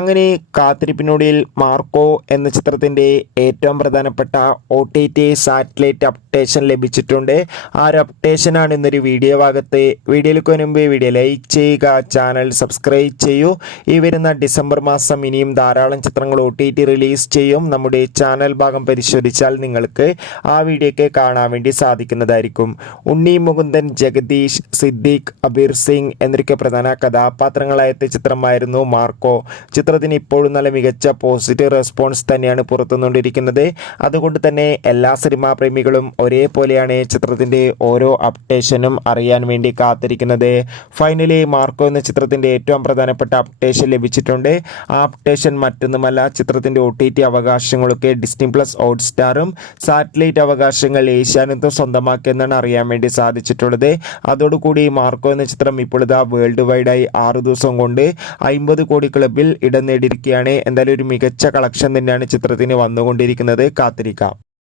അങ്ങനെ കാത്തിരിപ്പിനൊടുവിൽ മാർക്കോ എന്ന ചിത്രത്തിൻ്റെ ഏറ്റവും പ്രധാനപ്പെട്ട OTT സാറ്റലൈറ്റ് അപ്ഡേഷൻ ലഭിച്ചിട്ടുണ്ട്. ആ ഒരു അപ്ഡേഷനാണ് ഇന്നൊരു വീഡിയോ ഭാഗത്ത്. വീഡിയോയിലേക്ക് മുൻപ് വീഡിയോ ലൈക്ക് ചെയ്യുക, ചാനൽ സബ്സ്ക്രൈബ് ചെയ്യൂ. ഈ വരുന്ന ഡിസംബർ മാസം ഇനിയും ധാരാളം ചിത്രങ്ങൾ OTT റിലീസ് ചെയ്യും. നമ്മുടെ ചാനൽ ഭാഗം പരിശോധിച്ചാൽ നിങ്ങൾക്ക് ആ വീഡിയോയ്ക്ക് കാണാൻ വേണ്ടി സാധിക്കുന്നതായിരിക്കും. ഉണ്ണി മുകുന്ദൻ, ജഗദീഷ്, സിദ്ദീഖ്, അബീർ സിംഗ് എന്നൊക്കെ പ്രധാന കഥാപാത്രങ്ങളായ ചിത്രമായിരുന്നു മാർക്കോ. ചിത്രത്തിന് ഇപ്പോഴും നല്ല മികച്ച പോസിറ്റീവ് റെസ്പോൺസ് തന്നെയാണ് പുറത്തുകൊണ്ടിരിക്കുന്നത്. അതുകൊണ്ട് തന്നെ എല്ലാ സിനിമാ പ്രേമികളും ഒരേപോലെയാണ് ചിത്രത്തിൻ്റെ ഓരോ അപ്ഡേഷനും അറിയാൻ വേണ്ടി കാത്തിരിക്കുന്നത്. ഫൈനലി മാർക്കോ എന്ന ചിത്രത്തിൻ്റെ ഏറ്റവും പ്രധാനപ്പെട്ട അപ്ഡേഷൻ ലഭിച്ചിട്ടുണ്ട്. ആ അപ്ഡേഷൻ മറ്റൊന്നുമല്ല, ചിത്രത്തിൻ്റെ OTT അവകാശങ്ങളൊക്കെ ഡിസ്നി പ്ലസ് ഹോട്ട്സ്റ്റാറും സാറ്റലൈറ്റ് അവകാശങ്ങൾ ഏഷ്യാനെറ്റും സ്വന്തമാക്കിയെന്നാണ് അറിയാൻ വേണ്ടി സാധിച്ചിട്ടുള്ളത്. അതോടുകൂടി മാർക്കോ എന്ന ചിത്രം ഇപ്പോൾ വേൾഡ് വൈഡായി 6 ദിവസം കൊണ്ട് 50 കോടി ക്ലബിൽ ഇടം നേടിയിരിക്കുകയാണ്. എന്തായാലും ഒരു മികച്ച കളക്ഷൻ തന്നെയാണ് ചിത്രത്തിന് വന്നുകൊണ്ടിരിക്കുന്നത്. കാത്തിരിക്കാം.